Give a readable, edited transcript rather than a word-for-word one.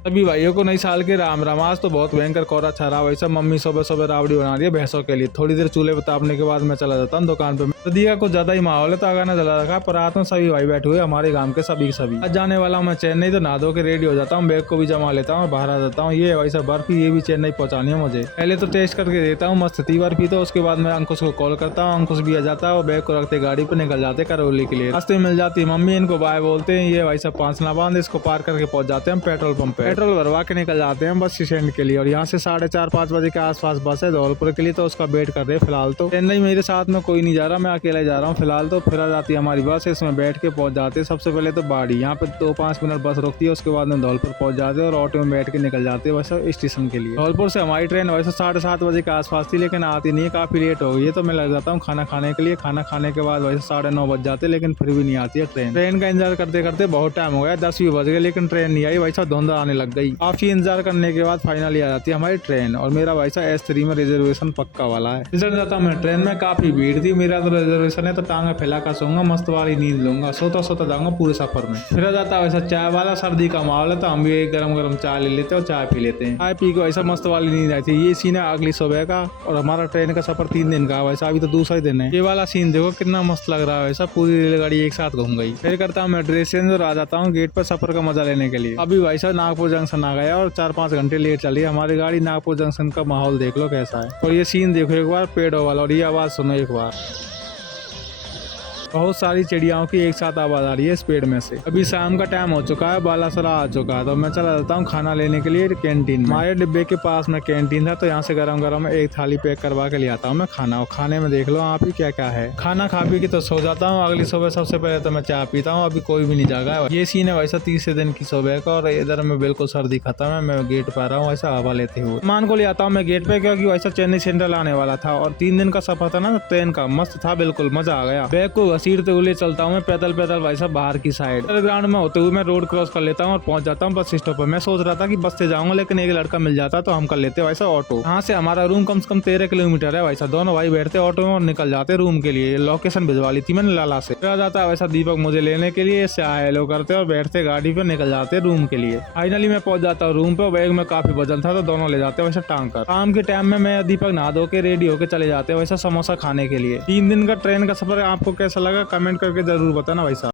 सभी भाइयों को नई साल के राम राम। आज तो बहुत भयंकर कोहरा छा रहा। वैसा मम्मी सुबह सुबह रावड़ी बना रही है भैंसों के लिए। थोड़ी देर चूल्हे पे तापने के बाद मैं चला जाता हूँ दुकान पे। नदी का कुछ ज्यादा ही माहौल है तो आगाना जला रखा, पर रात में सभी भाई बैठे हुए हमारे गांव के सभी आज जाने वाला हूँ मैं चेन्नई। तो नहा धो के रेडी हो जाता हूँ, बैग को भी जमा लेता हूँ और बाहर आ जाता हूँ। ये वैसा बर्फी ये भी चेन्नई पहुंचानी है मुझे। पहले तो टेस्ट करके देता हूँ, मस्त थी बर्फी। तो उसके बाद मैं अंकुश को कॉल करता हूँ, अंकुश भी आ जाता है और बैग को रखते गाड़ी पे निकल जाते करौली के लिए। रास्ते में मिल जाती है मम्मी, इनको बाय बोलते हैं। ये वैसा 5 ना बांध इसको पार करके पहुंच जाते हैं हम पेट्रोल पंप पे। पेट्रोल भरवा के निकल जाते हैं बस स्टैंड के लिए। और यहाँ से 4:30-5 बजे के आसपास बस है धौलपुर के लिए, तो उसका वेट कर रहे हैं। फिलहाल तो चेन्नई मेरे साथ में कोई नहीं जा रहा, मैं अकेला जा रहा हूँ फिलहाल। तो फिर आ जाती है हमारी बस, इसमें बैठ के पहुंच जाते हैं। सबसे पहले तो बाड़ी, यहाँ पे 2-5 मिनट बस रुकती है, उसके बाद में धौलपुर पहुंच जाते हैं और ऑटो में बैठ के निकल जाते हैं वैसे स्टेशन के लिए। धौलपुर से हमारी ट्रेन वैसे 7:30 बजे के आसपास थी, लेकिन आती नहीं है, काफी लेट हो गई है। तो मैं लग जाता हूँ खाना खाने के लिए। खाना खाने के बाद वैसे 9:30 बज जाते, लेकिन फिर भी नहीं आती है ट्रेन। ट्रेन का इंतजार करते करते बहुत टाइम हो गया, 10 भी बज गए, लेकिन ट्रेन नहीं आई। वैसा धुंध आने लग गई। काफी इंतजार करने के बाद फाइनली आ जाती है हमारी ट्रेन। और मेरा वैसा S3 में रिजर्वेशन पक्का वाला है। चल जाता मैं ट्रेन में, काफी भीड़ थी। मेरा तो रिजर्वेशन है तो टांगे फैला कर सोऊंगा, मस्त वाली नींद लूंगा, सोता सोता जाऊंगा पूरे सफर में। फिर आ जाता वैसा चाय वाला, सर्दी का माहौल है तो हम भी एक गरम गरम चाय ले लेते हैं और चाय पी लेते हैं। चाय पी के वैसा मस्त वाली नींद आई थी। ये सीन है अगली सुबह का, और हमारा ट्रेन का सफर 3 दिन का। वैसा अभी तो दूसरा ही दिन है। ये वाला सीन देखो कितना मस्त लग रहा है। वैसा पूरी रेलगाड़ी एक साथ घूम गई। फिर करता हूँ मैं ड्रेस चेंज और आ जाता हूँ गेट पर सफर का मजा लेने के लिए। अभी वैसा नागपुर जंक्शन आ गया और 4-5 घंटे लेट चली है हमारी गाड़ी। नागपुर जंक्शन का माहौल देख लो कैसा है, और ये सीन देखो एक बार पेड़ों वाला, और ये आवाज सुनो एक बार। बहुत सारी चिड़ियाओं की एक साथ आवाज आ रही है इस पेड़ में से। अभी शाम का टाइम हो चुका है, बालासरा आ चुका है, तो मैं चला जाता हूँ खाना लेने के लिए कैंटीन। हमारे डिब्बे के पास में कैंटीन था, तो यहाँ से गरम गरम एक थाली पैक करवा के ले आता हूँ मैं खाना। और खाने में देख लो आप ही क्या क्या है। खाना खा पी के तो सो जाता हूँ। अगली सुबह सबसे पहले तो मैं चाय पीता हूँ। अभी कोई भी नहीं जागा है। ये सीन है वैसा 30 दिन की सुबह का, और इधर में बिल्कुल सर्दी खत्म है। मैं गेट पर आ रहा हूँ वैसा हवा लेते हुए। मान को ले आता हूँ मैं गेट पे, क्योंकि वैसा चेन्नई सेंट्रल आने वाला था और 3 दिन का सफर था ना ट्रेन का, मस्त था, बिल्कुल मजा आ गया। बैग को घसीटते हुए चलता हूँ मैं पैदल पैदल वैसा बाहर की साइड। ग्राउंड में होते हुए मैं रोड क्रॉस कर लेता हूँ और पहुंच जाता हूँ बस स्टॉप पर। मैं सोच रहा था कि बस से जाऊंगा, लेकिन एक लड़का मिल जाता तो हम कर लेते वैसा ऑटो। यहाँ से हमारा रूम कम से कम 13 किलोमीटर है। वैसा दोनों भाई बैठते ऑटो में और निकल जाते रूम के लिए। लोकेशन भिजवा ली थी मैंने लाला से। आ जाता है वैसा दीपक मुझे लेने के लिए, इससे हेलो करते और बैठते गाड़ी पे निकल जाते रूम के लिए। फाइनली मैं पहुंच जाता हूँ रूम पे। बैग में काफी वजन था तो दोनों ले जाते वैसा टांग कर। शाम के टाइम में मैं दीपक नहा धो के रेडी होके चले जाते वैसा समोसा खाने के लिए। 3 दिन का ट्रेन का सफर आपको कैसा लगा कमेंट करके जरूर बताना वैसा।